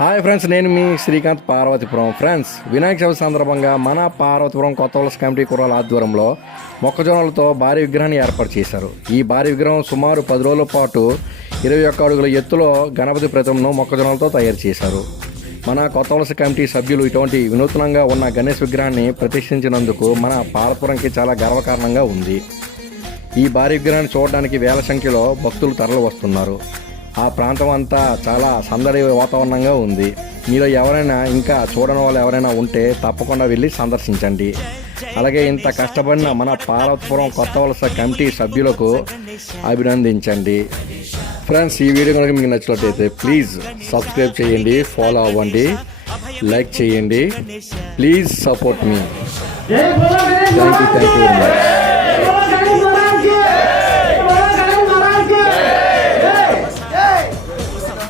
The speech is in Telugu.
హాయ్ ఫ్రెండ్స్ నేను మీ శ్రీకాంత్ పార్వతీపురం. ఫ్రెండ్స్ వినాయక చవితి సందర్భంగా మన పార్వతీపురం కొత్త వలస కమిటీ కుర్రాల ఆధ్వర్యంలో మొక్కజొన్నలతో భారీ విగ్రహాన్ని ఏర్పాటు చేశారు. ఈ భారీ విగ్రహం సుమారు పది రోజుల పాటు ఇరవై ఒక్క అడుగుల ఎత్తులో గణపతి ప్రతిమను మొక్కజొన్నలతో తయారు చేశారు. మన కొత్త వలస కమిటీ సభ్యులు ఇటువంటి వినూత్నంగా ఉన్న గణేష్ విగ్రహాన్ని ప్రతిష్ఠించినందుకు మన పార్వతీపురంకి చాలా గర్వకారణంగా ఉంది. ఈ భారీ విగ్రహాన్ని చూడడానికి వేల సంఖ్యలో భక్తులు తరలి వస్తున్నారు ఆ ప్రాంతం అంతా చాలా సందడి వాతావరణంగా ఉంది. మీలో ఎవరైనా ఇంకా చూడని వాళ్ళు ఎవరైనా ఉంటే తప్పకుండా వెళ్ళి సందర్శించండి. అలాగే ఇంత కష్టపడిన మన పార్వతీపురం కొత్త వలస కమిటీ సభ్యులకు అభినందించండి. ఫ్రెండ్స్ ఈ వీడియో కనుక మీకు నచ్చినట్లయితే ప్లీజ్ సబ్స్క్రైబ్ చేయండి ఫాలో అవ్వండి లైక్ చేయండి. Please support me. Thank you